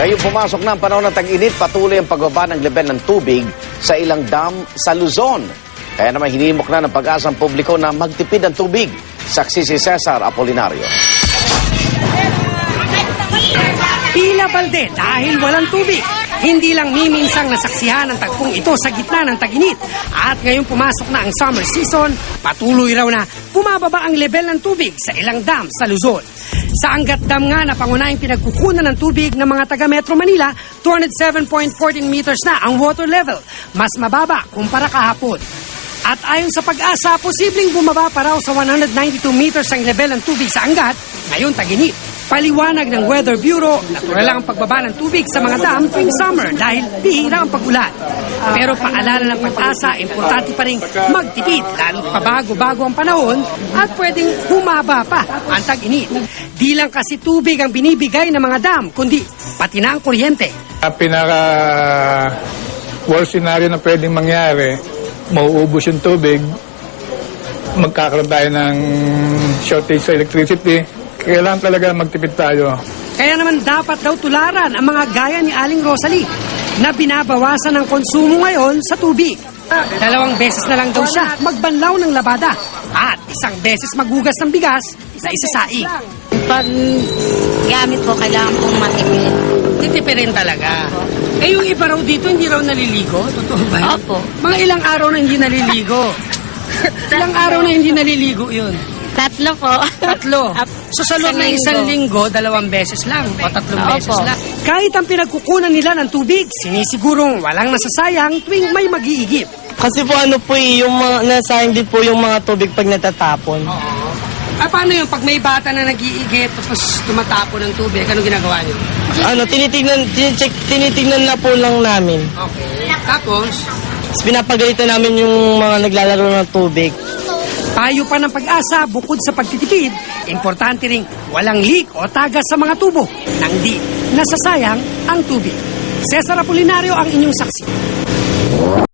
Ngayong pumasok na ang panahon ng tag-init, patuloy ang pagbaba ng level ng tubig sa ilang dam sa Luzon. Kaya naman hinimok na ng pag-asang publiko na magtipid ng tubig. Saksi si Cesar Apolinario. Tila balde dahil walang tubig. Hindi lang miminsang nasaksihan ang tagpong ito sa gitna ng tag-init. At ngayong pumasok na ang summer season, patuloy raw na bumababa ang level ng tubig sa ilang dam sa Luzon. Sa Angat Dam nga na pangunahing pinagkukunan ng tubig ng mga taga Metro Manila, 207.14 meters na ang water level, mas mababa kumpara kahapon. At ayon sa Pag-asa, posibleng bumaba pa raw sa 192 meters ang level ng tubig sa Angat ngayon tag-init. Paliwanag ng Weather Bureau, natural lang ang pagbaba ng tubig sa mga dam tuwing summer dahil bihira ang pag-ulan. Pero paalala ng Pag-asa, importante pa rin magtipid lalo't pabago-bago ang panahon at pwedeng humaba pa ang tag-init. Di lang kasi tubig ang binibigay ng mga dam, kundi pati na ang kuryente. Pinaka-worst scenario na pwedeng mangyari, mauubos yung tubig, magkakaroon tayo ng shortage sa electricity. Kailangan talaga magtipid tayo. Kaya naman dapat daw tularan ang mga gaya ni Aling Rosalie na binabawasan ang konsumo ngayon sa tubig. 2 beses na lang daw siya magbanlaw ng labada at 1 beses maghugas ng bigas, isa-isa saing. Pag gamit po, kailangan pong matipid. Titipirin talaga. Eh yung iba raw dito hindi raw naliligo? Totoo ba yun? Opo. Mga ilang araw na hindi naliligo. Ilang araw na hindi naliligo yun? 3 po. 3. So sa loob ng isang linggo, 2 beses lang o 3 beses Opo. lang. Kahit ang pinagkukunan nila ng tubig, sinisigurong walang nasasayang tuwing may mag-iigip. Kasi po ano po yung mga nasayang din po yung mga tubig pag natatapon. Paano yun? Pag may bata na nag-iigip tapos tumatapon ng tubig, ano ginagawa niyo? Ano, tinitignan na po lang namin. Okay. Tapos, Pinapagalitan namin yung mga naglalaro ng tubig. payo pa ng Pag-asa, bukod sa pagtitipid, importante ring walang leak o tagas sa mga tubo nang di nasasayang ang tubig. Cesar Apolinario ang inyong saksi.